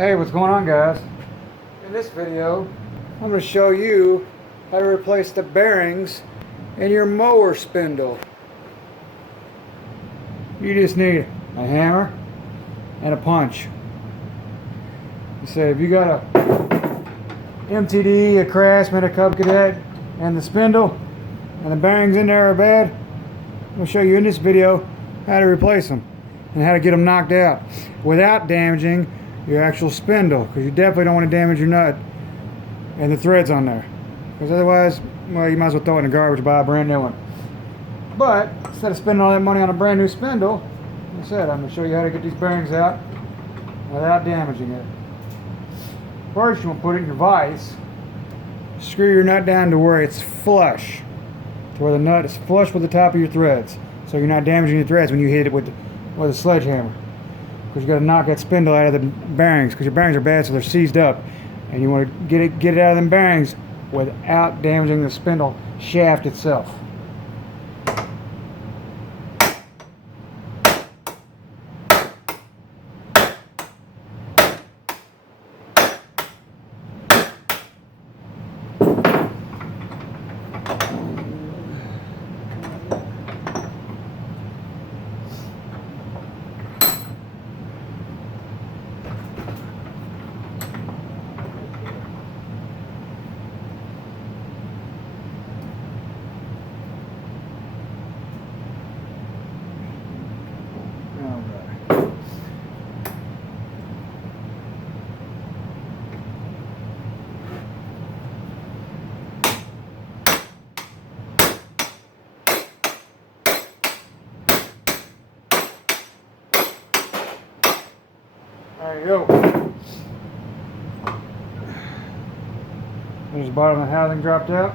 Hey, what's going on, guys? In this video, I'm going to show you how to replace the bearings in your mower spindle. You just need a hammer and a punch. You say if you got a MTD, a Craftsman, a Cub Cadet, and the spindle, and the bearings in there are bad, I'm going to show you in this video how to replace them and how to get them knocked out without damaging your actual spindle, because you definitely don't want to damage your nut and the threads on there, because otherwise, well, you might as well throw it in the garbage and buy a brand new one. But instead of spending all that money on a brand new spindle, like I said, I'm going to show you how to get these bearings out without damaging it. First, you want to put it in your vise. Screw your nut down to where it's flush, to where the nut is flush with the top of your threads, so you're not damaging your threads when you hit it with a sledgehammer. Because you got to knock that spindle out of the bearings, because your bearings are bad, so they're seized up, and you want to get it out of them bearings without damaging the spindle shaft itself. There you go. There's the bottom of the housing dropped out.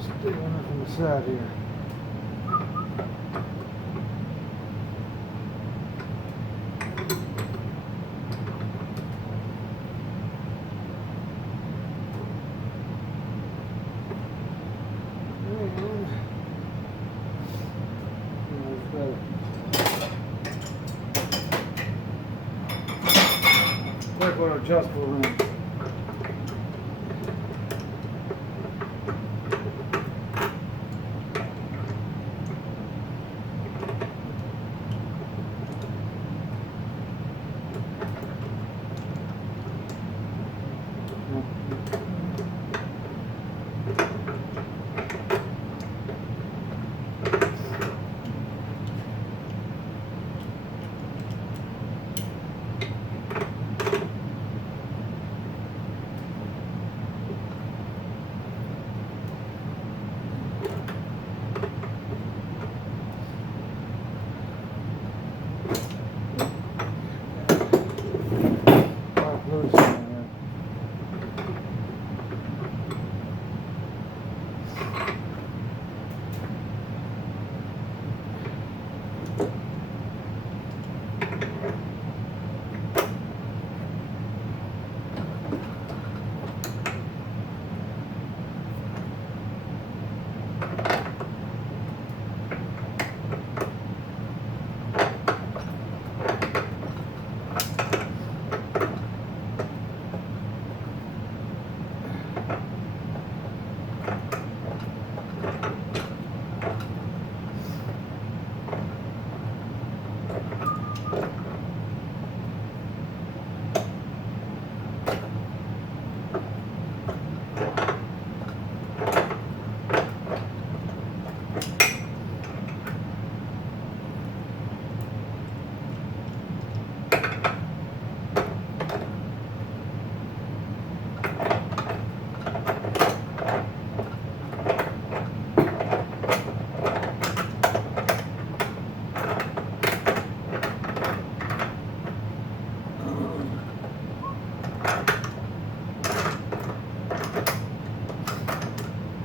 Stick one from the side here. Quick little adjustable room.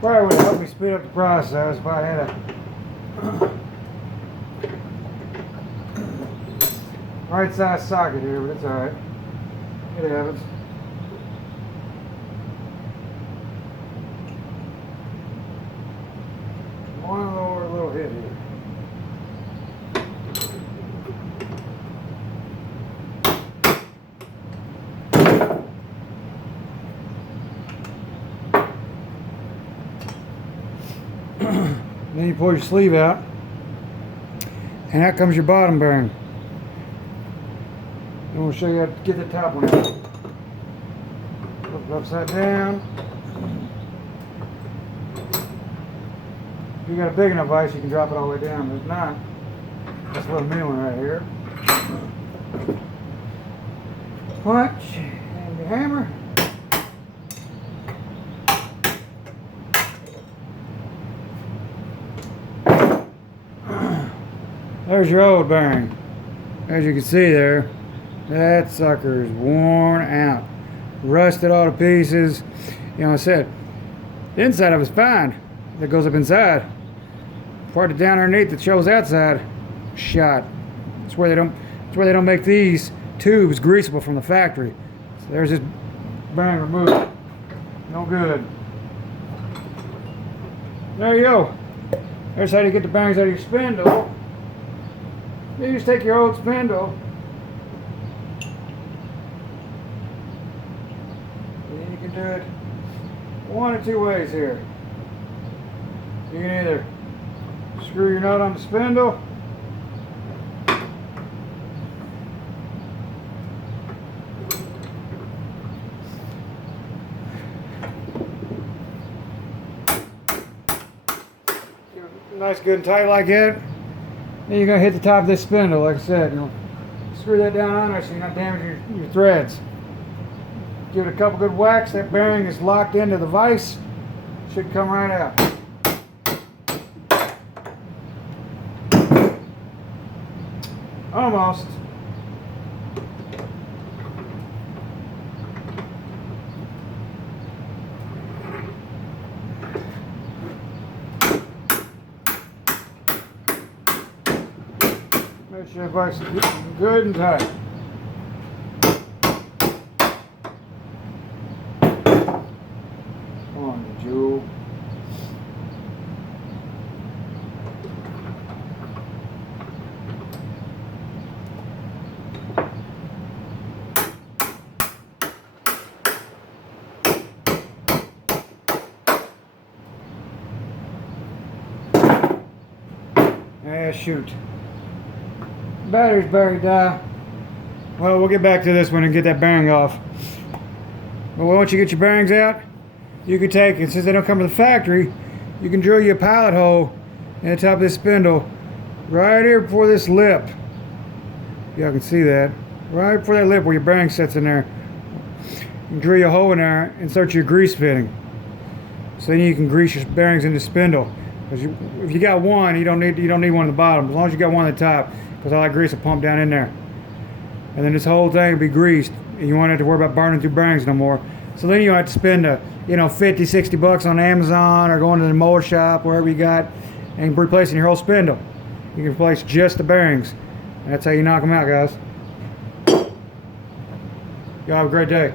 Probably would help me speed up the process if I had right size socket here, but it's alright. It happens. One more little hit here. Then you pull your sleeve out, and out comes your bottom bearing. And we'll show you how to get the top one out. Flip it upside down. If you got a big enough vise, you can drop it all the way down. But if not, this little mini one right here. Punch and your hammer. There's your old bearing. As you can see there, that sucker is worn out, rusted all to pieces. You know, I said the inside of it's fine. That goes up inside. Part of down underneath that shows outside, shot. That's where they don't make these tubes greasable from the factory. So there's this bearing removed. No good. There you go. There's how you get the bearings out of your spindle. You just take your old spindle, and you can do it one of two ways here. You can either screw your nut on the spindle, give it nice good and tight like that. Then you're going to hit the top of this spindle, like I said. You know, screw that down on there so you're not damaging your threads. Give it a couple good whacks. That bearing is locked into the vise. Should come right out. Almost. Make sure the vise is good and tight. Come on, Jewel. Ah, shoot. Battery's buried. Well, we'll get back to this one and get that bearing off. But once you get your bearings out, you can take, and since they don't come to the factory, you can drill you a pilot hole in the top of this spindle right here before this lip. Y'all can see that. Right before that lip where your bearing sits in there. You can drill your hole in there, insert your grease fitting. So then you can grease your bearings in the spindle. Because if you got one, you don't need one at the bottom. As long as you got one at the top, because all that grease will pump down in there. And then this whole thing will be greased, and you won't have to worry about burning through bearings no more. So then you don't have to spend $50-$60 on Amazon or going to the Mower shop, wherever you got, and replacing your whole spindle. You can replace just the bearings. And that's how you knock them out, guys. Y'all have a great day.